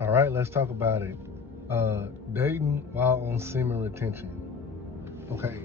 All right, let's talk about it. Dating while on semen retention. Okay,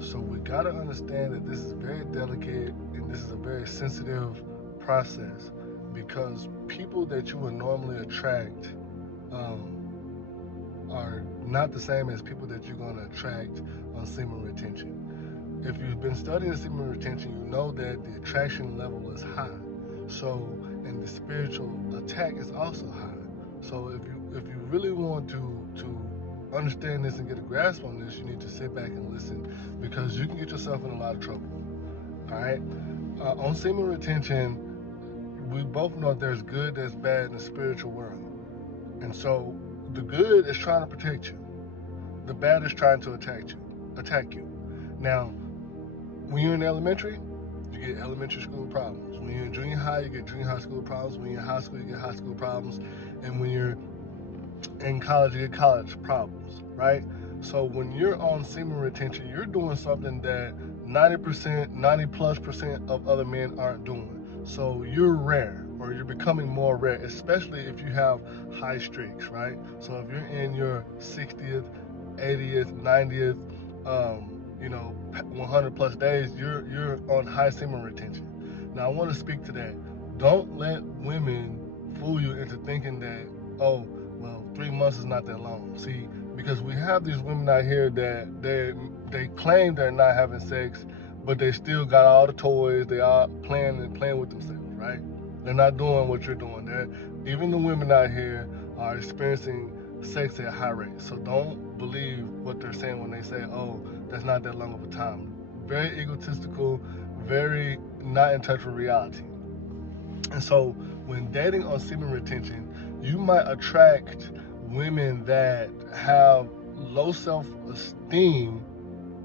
so we gotta understand that this is very delicate and this is a very sensitive process because people that you would normally attract um, are not the same as people that you're gonna attract on semen retention. If you've been studying semen retention, you know that the attraction level is high. So, and the spiritual attack is also high. So, if you really want to understand this and get a grasp on this, you need to sit back and listen because you can get yourself in a lot of trouble. All right. On semen retention, we both know there's good, there's bad in the spiritual world, and so the good is trying to protect you. The bad is trying to attack you. Attack you. Now, when you're in elementary, you get elementary school problems. When you're in junior high, you get junior high school problems. When you're in high school, you get high school problems. And when you're in college, you get college problems, right? So when you're on semen retention, you're doing something that 90%, 90 plus percent of other men aren't doing. So you're rare, or you're becoming more rare, especially if you have high streaks, right? So if you're in your 60th, 80th, 90th, 100 plus days, you're on high semen retention. Now I want to speak to that. Don't let women fool you into thinking that, oh, well, 3 months is not that long. See, because we have these women out here that they claim they're not having sex, but they still got all the toys. They are playing with themselves, right? They're not doing what you're doing. Even the women out here are experiencing sex at high rates. So don't believe what they're saying when they say, "Oh, that's not that long of a time." Very egotistical, very not in touch with reality. And so, when dating on semen retention, you might attract women that have low self-esteem,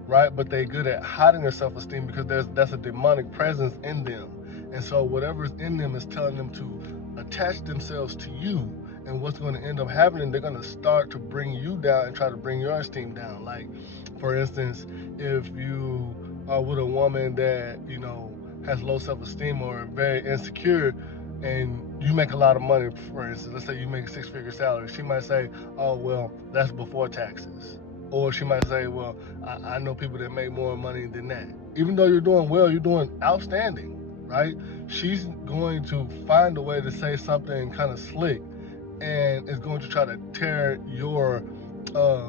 right? But they're good at hiding their self-esteem because that's a demonic presence in them. And so, whatever's in them is telling them to attach themselves to you. And what's going to end up happening, they're going to start to bring you down and try to bring your esteem down. Like, for instance, if you are with a woman that, has low self esteem or very insecure, and you make a lot of money, for instance, let's say you make a six-figure salary, she might say, oh, well, that's before taxes. Or she might say, well, I know people that make more money than that. Even though you're doing well, you're doing outstanding, right? She's going to find a way to say something kind of slick and is going to try to tear your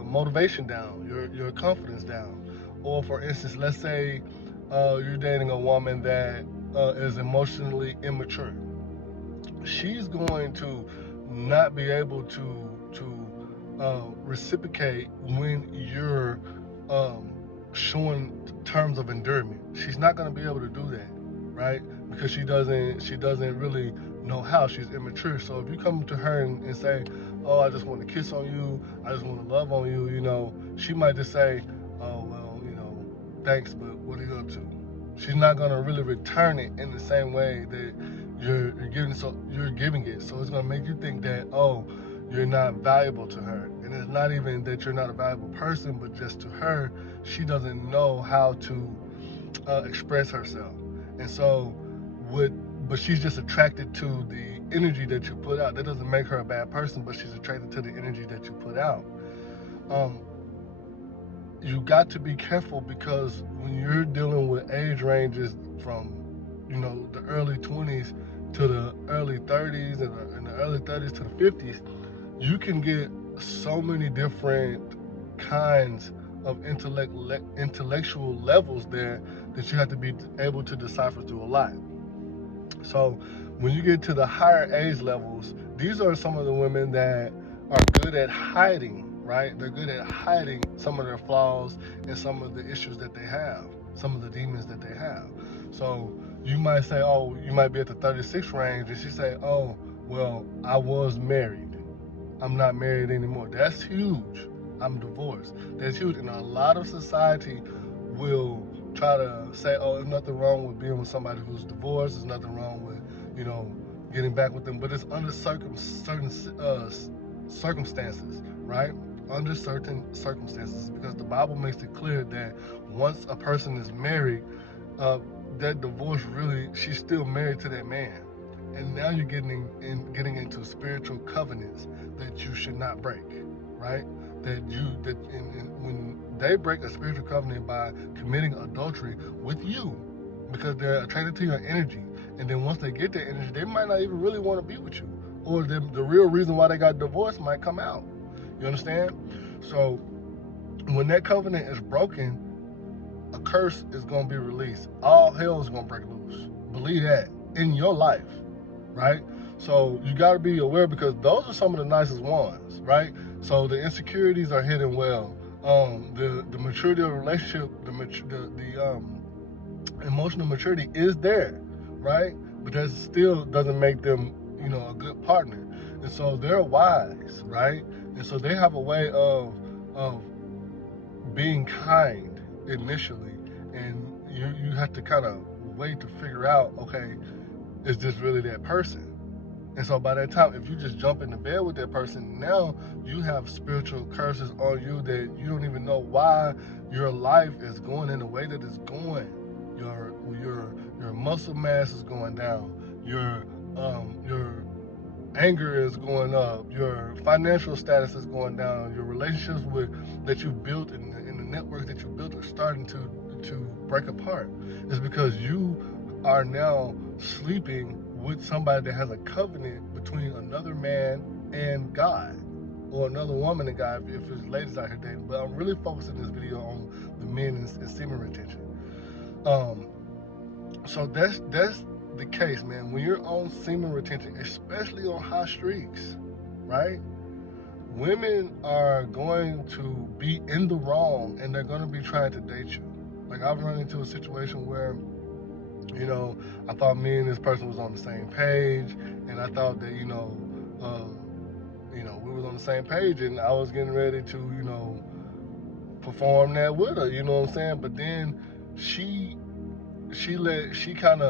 motivation down, your confidence down. Or for instance, let's say you're dating a woman that is emotionally immature. She's going to not be able to reciprocate when you're um, showing terms of endearment. She's not going to be able to do that, right? Because she doesn't really know how. She's immature. So if you come to her and say, "Oh, I just want to kiss on you. I just want to love on you," she might just say, "Oh, well, thanks, but what are you up to?" She's not gonna really return it in the same way that you're giving. So you're giving it. So it's gonna make you think that, oh, you're not valuable to her, and it's not even that you're not a valuable person, but just to her, she doesn't know how to express herself, and so would. But she's just attracted to the energy that you put out. That doesn't make her a bad person, but she's attracted to the energy that you put out. Um, you got to be careful because when you're dealing with age ranges from the early 20s to the early 30s and the early 30s to the 50s, you can get so many different kinds of intellectual levels there that you have to be able to decipher through a lot. So when you get to the higher age levels, these are some of the women that are good at hiding, right? They're good at hiding some of their flaws and some of the issues that they have, some of the demons that they have. So you might say, oh, you might be at the 36 range, and she say, oh, well, I was married. I'm not married anymore. That's huge. I'm divorced. That's huge. And a lot of society will try to say, oh, there's nothing wrong with being with somebody who's divorced. There's nothing wrong with, you know, getting back with them. But it's under certain circumstances, right? Under certain circumstances, because the Bible makes it clear that once a person is married, uh, that divorce really, she's still married to that man. and now you're getting into spiritual covenants that you should not break, right? When they break a spiritual covenant by committing adultery with you, because they're attracted to your energy, and then once they get that energy, they might not even really want to be with you, or the real reason why they got divorced might come out. You understand? So when that covenant is broken, a curse is going to be released. All hell is going to break loose. Believe that in your life, right? So you got to be aware, because those are some of the nicest ones, right? So the insecurities are hidden well. The maturity of the relationship, the emotional maturity is there, right? But that still doesn't make them, a good partner. And so they're wise, right? And so they have a way of being kind initially, and you have to kind of wait to figure out, okay, is this really that person? And so by that time, if you just jump into bed with that person, now you have spiritual curses on you that you don't even know why your life is going in the way that it's going. Your muscle mass is going down. Your anger is going up. Your financial status is going down. Your relationships that you built and the network that you built are starting to break apart. It's because you are now sleeping with somebody that has a covenant between another man and God, or another woman and God, if there's ladies out here dating. But I'm really focusing this video on the men and semen retention. So that's the case, man. When you're on semen retention, especially on high streaks, right? Women are going to be in the wrong, and they're going to be trying to date you. Like, I've run into a situation where, I thought me and this person was on the same page, and I thought that, we was on the same page, and I was getting ready to, perform that with her, you know what I'm saying? But then she kind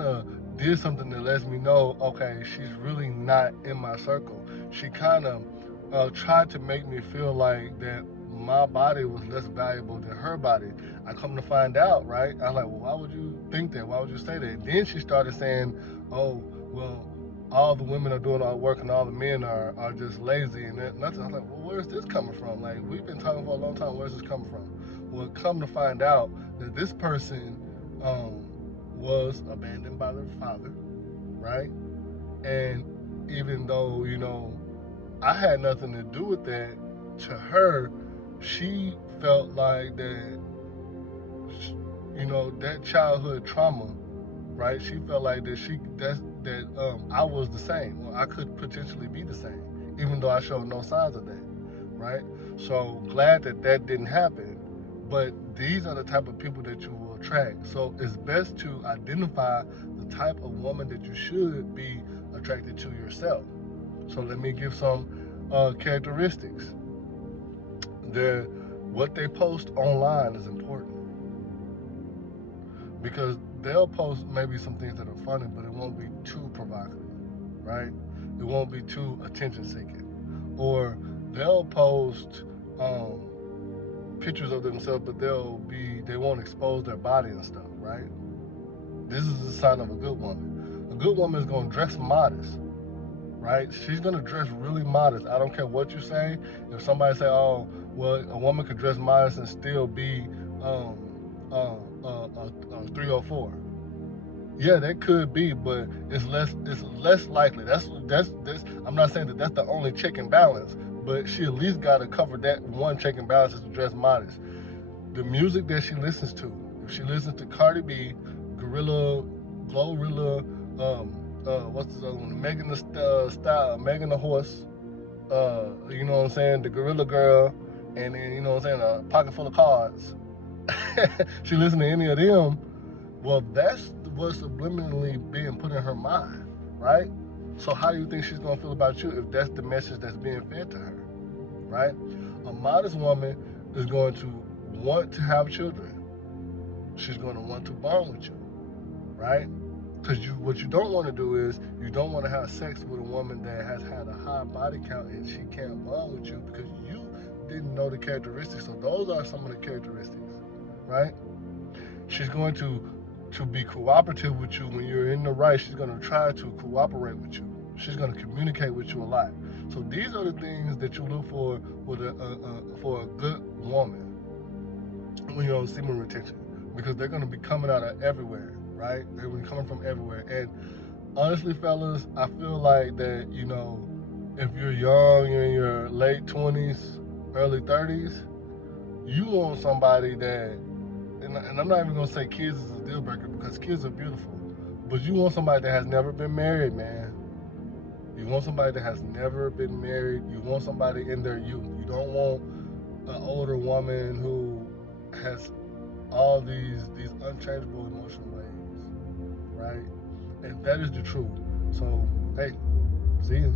of did something that lets me know, okay, she's really not in my circle. She kind of tried to make me feel like that my body was less valuable than her body. I come to find out, right? I was like, well, why would you think that? Why would you say that? And then she started saying, oh, well, all the women are doing all the work and all the men are just lazy and nothing. I was like, well, where's this coming from? Like, we've been talking for a long time. Where's this coming from? Well, come to find out that this person was abandoned by their father, right? And even though, I had nothing to do with that, to her, she felt like that, that childhood trauma, right? She felt like that I was the same, or I could potentially be the same, even though I showed no signs of that, right? So glad that didn't happen. But these are the type of people that you will attract. So it's best to identify the type of woman that you should be attracted to yourself. So let me give some characteristics. What they post online is important, because they'll post maybe some things that are funny, but it won't be too provocative, right? It won't be too attention seeking. Or they'll post pictures of themselves, but they won't expose their body and stuff, right? This is a sign of a good woman. A good woman is going to dress modest, right? She's going to dress really modest. I don't care what you say. If somebody say, oh, well, a woman could dress modest and still be 304. Yeah, that could be, but it's less likely. That's I'm not saying that that's the only check and balance, but she at least got to cover that one check and balance, is to dress modest. The music that she listens to, if she listens to Cardi B, Glorilla, what's the other one? Megan the Horse, you know what I'm saying, the Gorilla Girl, and then, you know what I'm saying, a pocket full of cards. She listen to any of them, well, that's what's subliminally being put in her mind, right? So how do you think she's going to feel about you if that's the message that's being fed to her, right? A modest woman is going to want to have children. She's going to want to bond with you, right? Because what you don't want to do is, you don't want to have sex with a woman that has had a high body count and she can't bond with you because you didn't know the characteristics. So those are some of the characteristics, right? She's going to to be cooperative with you when you're in the right. She's going to try to cooperate with you. She's going to communicate with you a lot. So these are the things that you look for with for a good woman when you're on semen retention, because they're going to be coming out of everywhere, right? They're going to be coming from everywhere. And honestly, fellas, I feel like that, if you're young, you're in your late 20s, early 30s, you want somebody that, and I'm not even going to say kids is a deal breaker because kids are beautiful, but you want somebody that has never been married, man. You want somebody that has never been married. You want somebody in their youth. You don't want an older woman who has all these unchangeable emotional waves, right? And that is the truth. So, hey, see you.